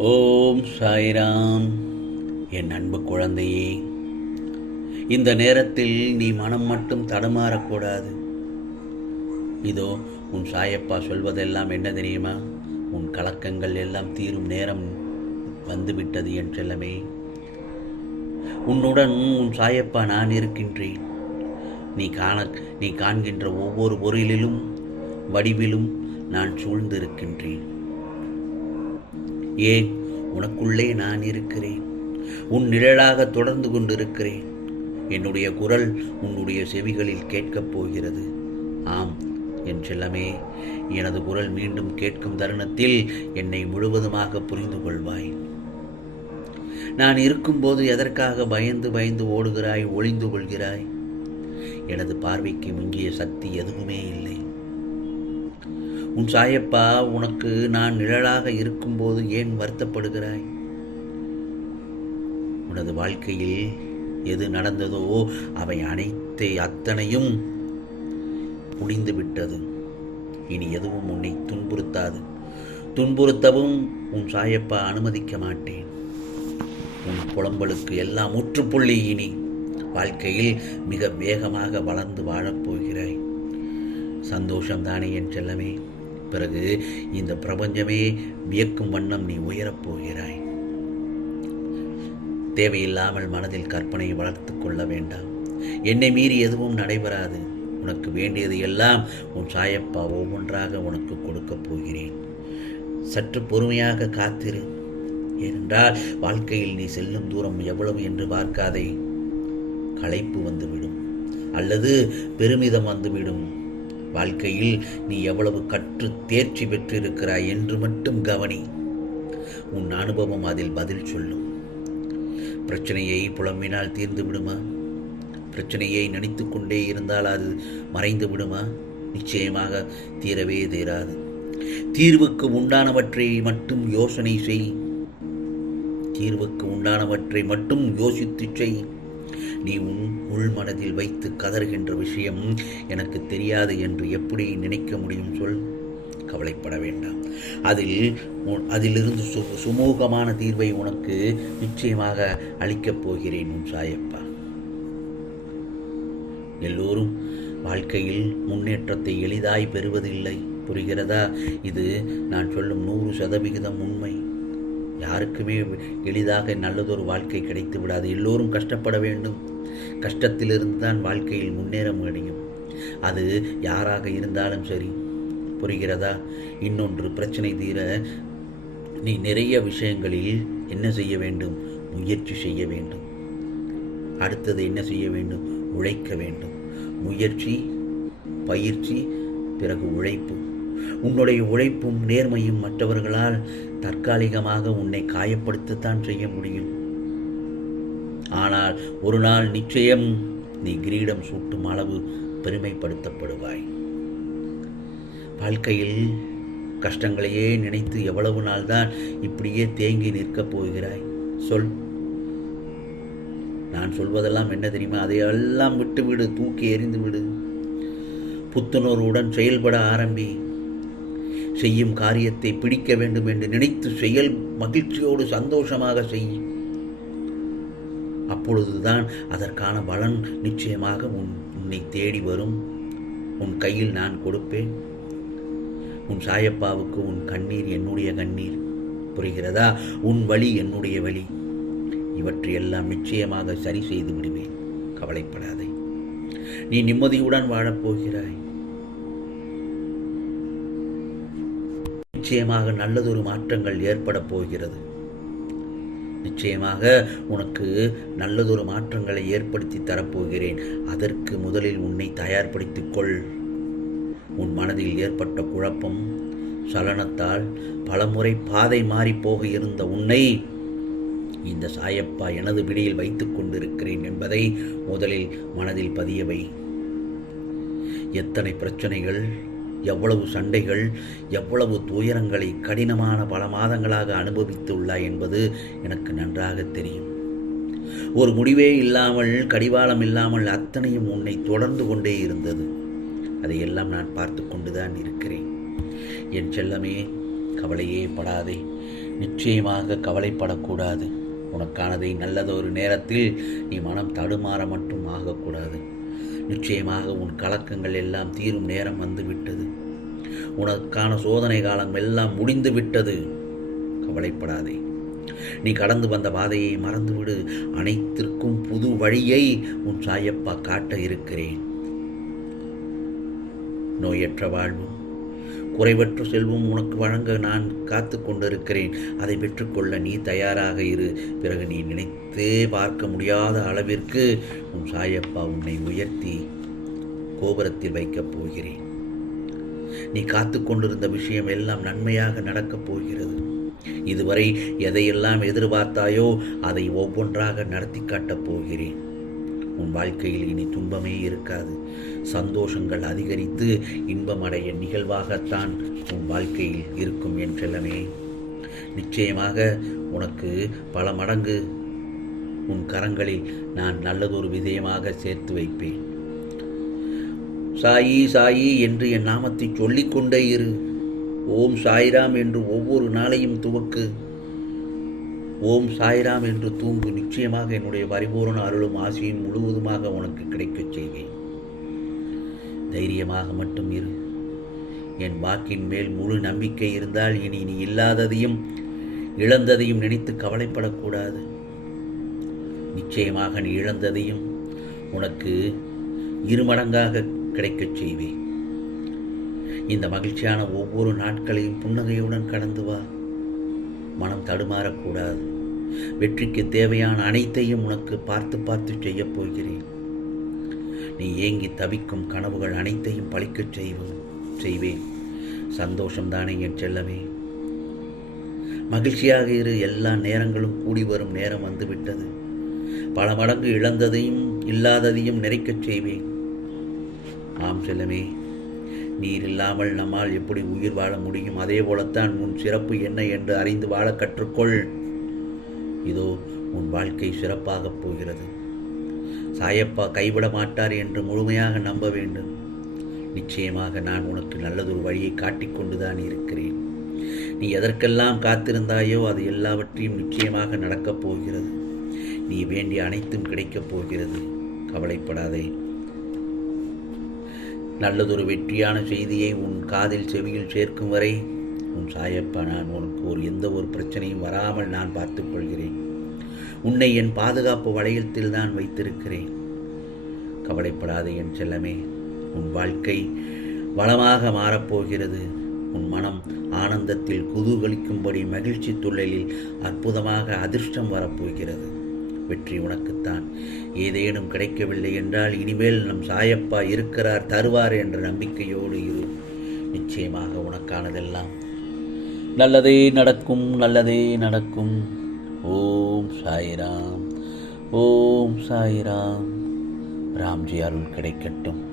ஓம் சாய்ராம். என் அன்பு குழந்தையே இந்த நேரத்தில் நீ மனம் மட்டும் தடுமாறக்கூடாது. இதோ உன் சாயப்பா சொல்வதெல்லாம் என்ன தெரியுமா? உன் கலக்கங்கள் எல்லாம் தீரும் நேரம் வந்துவிட்டது என் செல்லமே. உன்னுடன் உன் சாயப்பா நான் இருக்கின்றேன். நீ காண நீ காண்கின்ற ஒவ்வொரு பொருளிலும் வடிவிலும் நான் சூழ்ந்திருக்கின்றேன். ஏன் உனக்குள்ளே நான் இருக்கிறேன். உன் நிழலாக தொடர்ந்து கொண்டிருக்கிறேன். என்னுடைய குரல் உன்னுடைய செவிகளில் கேட்கப் போகிறது. ஆம் என் செல்லமே எனது குரல் மீண்டும் கேட்கும் தருணத்தில் என்னை முழுவதுமாக புரிந்து கொள்வாய். நான் இருக்கும்போது எதற்காக பயந்து பயந்து ஓடுகிறாய் ஒளிந்து கொள்கிறாய்? எனது பார்வைக்கு முங்கிய சக்தி எதுவுமே இல்லை. உன் சாயப்பா உனக்கு நான் நிழலாக இருக்கும்போது ஏன் வருத்தப்படுகிறாய்? உனது வாழ்க்கையில் எது நடந்ததோ அவை அனைத்தை அத்தனையும் முடிந்து விட்டது இனி எதுவும் உன்னை துன்புறுத்தாது. துன்புறுத்தவும் உன் சாயப்பா அனுமதிக்க மாட்டேன். உன் புலம்பலுக்கு எல்லாம் முற்றுப்புள்ளி இனி. வாழ்க்கையில் மிக வேகமாக வளர்ந்து வாழப்போகிறாய் சந்தோஷம்தானே என் செல்லமே. பிறகு இந்த பிரபஞ்சமே வியக்கும் வண்ணம் நீ உயரப் போகிறாய். தேவையில்லாமல் மனதில் கற்பனை வளர்த்து கொள்ள வேண்டாம். என்னை மீறி எதுவும் நடைபெறாது. உனக்கு வேண்டியது எல்லாம் உன் சாயப்பா ஒவ்வொன்றாக உனக்கு கொடுக்கப் போகிறேன். சற்று பொறுமையாக காத்திரு. ஏனென்றால் வாழ்க்கையில் நீ செல்லும் தூரம் எவ்வளவு என்று பார்க்காதே. களைப்பு வந்துவிடும். அல்லது பெருமிதம் வந்துவிடும். வாழ்க்கையில் நீ எவ்வளவு கற்று தேர்ச்சி பெற்றிருக்கிறாய் என்று மட்டும் கவனி. உன் அனுபவம் அதில் பதில் சொல்லும். பிரச்சனையை புலம்பினால் தீர்ந்து விடுமா? பிரச்சனையை நினைத்து கொண்டே இருந்தால் அது மறைந்து விடுமா? நிச்சயமாக தீரவே தீராது. தீர்வுக்கு உண்டானவற்றை மட்டும் யோசனை செய். தீர்வுக்கு உண்டானவற்றை மட்டும் யோசித்து செய். நீ உன் உள் மனதில் வைத்து கதறுகின்ற விஷயம் எனக்கு தெரியாது என்று எப்படி நினைக்க முடியும் சொல். கவலைப்பட வேண்டாம். அதில் அதிலிருந்து சு சுமூகமான தீர்வை உனக்கு நிச்சயமாக அளிக்கப் போகிறேன் உன் சாயப்பா. எல்லோரும் வாழ்க்கையில் முன்னேற்றத்தை எளிதாய் பெறுவதில்லை. புரிகிறதா? இது நான் சொல்லும் நூறு சதவிகிதம் உண்மை. யாருக்குமே எளிதாக நல்லதொரு வாழ்க்கை கிடைத்து விடாது எல்லோரும் கஷ்டப்பட வேண்டும். கஷ்டத்திலிருந்து தான் வாழ்க்கையில் முன்னேற முடியும். அது யாராக இருந்தாலும் சரி. புரிகிறதா? இன்னொன்று பிரச்சனை தீர நீ நிறைய விஷயங்களில் என்ன செய்ய வேண்டும்? முயற்சி செய்ய வேண்டும். அடுத்தது என்ன செய்ய வேண்டும்? உழைக்க வேண்டும். முயற்சி பயிற்சி பிறகு உழைப்பு. உன்னுடைய உழைப்பும் நேர்மையும் மற்றவர்களால் தற்காலிகமாக உன்னை காயப்படுத்தத்தான் செய்ய முடியும். ஆனால் ஒரு நாள் நிச்சயம் நீ கிரீடம் சூட்டும் அளவு பெருமைப்படுத்தப்படுவாய். வாழ்க்கையில் கஷ்டங்களையே நினைத்து எவ்வளவு நாள் தான் இப்படியே தேங்கி நிற்கப் போகிறாய்? சொல். நான் சொல்வதெல்லாம் என்ன தெரியுமா? அதையெல்லாம் விட்டுவிடு தூக்கி எறிந்து விடு புத்துணர்வுடன் செயல்பட ஆரம்பி. செய்யும் காரியத்தை பிடிக்க வேண்டும் என்று நினைத்து செயல் மகிழ்ச்சியோடு சந்தோஷமாக செய். அப்பொழுதுதான் அதற்கான பலன் நிச்சயமாக உன் உன்னை தேடி வரும். உன் கையில் நான் கொடுப்பேன். உன் சாயப்பாவுக்கு உன் கண்ணீர் என்னுடைய கண்ணீர். புரிகிறதா? உன் வழி என்னுடைய வழி இவற்றையெல்லாம் நிச்சயமாக சரி செய்து விடுவேன். கவலைப்படாதே. நீ நிம்மதியுடன் வாழப்போகிறாய் நிச்சயமாக நல்லதொரு மாற்றங்கள் ஏற்பட போகிறது. நிச்சயமாக உனக்கு நல்லதொரு மாற்றங்களை ஏற்படுத்தி தரப்போகிறேன் அதற்கு முதலில் உன்னை தயார்படுத்திக் கொள். உன் மனதில் ஏற்பட்ட குழப்பம் சலனத்தால் பலமுறை பாதை மாறி போக இருந்த உன்னை இந்த சாயப்பா எனது பிடியில் வைத்துக் கொண்டிருக்கிறேன் என்பதை முதலில் மனதில் பதியவை. எத்தனை பிரச்சனைகள் எவ்வளவு சண்டைகள் எவ்வளவு துயரங்களை கடினமான பல மாதங்களாக அனுபவித்துள்ளாய் என்பது எனக்கு நன்றாக தெரியும். ஒரு முடிவே இல்லாமல் கடிவாளம் இல்லாமல் அத்தனையும் உன்னை தொடர்ந்து கொண்டே இருந்தது. அதையெல்லாம் நான் பார்த்து கொண்டுதான் இருக்கிறேன். என் செல்லமே கவலையே படாதே. நிச்சயமாக கவலைப்படக்கூடாது. உனக்கானதை நல்லதொரு நேரத்தில் நீ மனம் தடுமாற மட்டும் ஆகக்கூடாது. நிச்சயமாக உன் கலக்கங்கள் எல்லாம் தீரும் நேரம் வந்துவிட்டது. உனக்கான சோதனை காலம் எல்லாம் முடிந்து விட்டது. கவலைப்படாதே. நீ கடந்து வந்த பாதையை மறந்துவிடு. அனைத்திற்கும் புது வழியை உன் சாயப்பா காட்ட இருக்கிறேன். நோயற்ற வாழ்வு குறைவற்ற செல்வம் உனக்கு வழங்க நான் காத்து கொண்டிருக்கிறேன். அதை பெற்றுக்கொள்ள நீ தயாராக இரு. பிறகு நீ நினைத்தே பார்க்க முடியாத அளவிற்கு உன் சாயப்பா உன்னை உயர்த்தி கோபுரத்தில் வைக்கப் போகிறேன். நீ காத்து கொண்டிருந்த விஷயம் எல்லாம் நன்மையாக நடக்கப் போகிறது. இதுவரை எதையெல்லாம் எதிர்பார்த்தாயோ அதை ஒவ்வொன்றாக நடத்தி காட்டப் போகிறேன். உன் வாழ்க்கையில் இனி துன்பமே இருக்காது. சந்தோஷங்கள் அதிகரித்து இன்பமடைய நிகழ்வாகத்தான் உன் வாழ்க்கையில் இருக்கும் என் செல்லமே நிச்சயமாக உனக்கு பல மடங்கு உன் கரங்களில் நான் நல்லதொரு விதயமாக சேர்த்து வைப்பேன். சாயி சாயி என்று என் நாமத்தை சொல்லிக்கொண்டே இரு. ஓம் சாய்ராம் என்று ஒவ்வொரு நாளையும் துவக்கு. ஓம் சாய்ராம் என்று தூங்கு. நிச்சயமாக என்னுடைய பரிபூர்ண அருளும் ஆசையும் முழுவதுமாக உனக்கு கிடைக்கச் செய்வேன். தைரியமாக மட்டும் இரு. என் வாக்கின் மேல் முழு நம்பிக்கை இருந்தால் இனி நீ இல்லாததையும் இழந்ததையும் நினைத்து கவலைப்படக்கூடாது. நிச்சயமாக நீ இழந்ததையும் உனக்கு இருமடங்காக கிடைக்கச் செய்வேன். இந்த மகிழ்ச்சியான ஒவ்வொரு நாட்களையும் புன்னகையுடன் கடந்து வா. மனம் தடுமாறக்கூடாது. வெற்றிக்கு தேவையான அனைத்தையும் உனக்கு பார்த்து பார்த்து செய்யப் போகிறேன். நீ ஏங்கி தவிக்கும் கனவுகள் அனைத்தையும் பழிக்கச் செய்வோம் செய்வேன். சந்தோஷம்தானே என் செல்லவே மகிழ்ச்சியாக இரு எல்லா நேரங்களும் கூடி வரும் நேரம் வந்துவிட்டது. பல மடங்கு இழந்ததையும் இல்லாததையும் நிறைக்கச் செய்வேன். ஆம் செல்லமே. நீர் இல்லாமல் நம்மால் எப்படி உயிர் வாழ முடியும்? அதே போலத்தான் உன் சிறப்பு என்ன என்று அறிந்து வாழ கற்றுக்கொள். இதோ உன் வாழ்க்கை சிறப்பாகப் போகிறது. சாயப்பா கைவிட மாட்டார் என்று முழுமையாக நம்ப வேண்டும். நிச்சயமாக நான் உனக்கு நல்லதொரு வழியை காட்டிக்கொண்டுதான் இருக்கிறேன். நீ எதற்கெல்லாம் காத்திருந்தாயோ அது எல்லாவற்றையும் நிச்சயமாக நடக்கப் போகிறது. நீ வேண்டிய அனைத்தும் கிடைக்கப் போகிறது. கவலைப்படாதே. நல்லதொரு வெற்றியான செய்தியை உன் காதில் செவியில் சேர்க்கும் வரை உன் சாயப்பா நான் உனக்கு ஒரு எந்த ஒரு பிரச்சனையும் வராமல் நான் பார்த்துக் கொள்கிறேன். உன்னை என் பாதுகாப்பு வளையத்தில் தான் வைத்திருக்கிறேன். கவலைப்படாத என் செல்லமே உன் வாழ்க்கை வளமாக மாறப்போகிறது. உன் மனம் ஆனந்தத்தில் குதூகலிக்கும்படி மகிழ்ச்சி துள்ளலில் அற்புதமாக அதிர்ஷ்டம் வரப்போகிறது. வெற்றி உனக்குத்தான். ஏதேனும் கிடைக்கவில்லை என்றால் இனிமேல் நம் சாயப்பா இருக்கிறார் தருவார் என்ற நம்பிக்கையோடு இரு. நிச்சயமாக உனக்கானதெல்லாம். நல்லதே நடக்கும் நல்லதே நடக்கும். ஓம் சாய்ராம் ஓம் சாய்ராம். ராம்ஜி அருள் கிடைக்கட்டும்.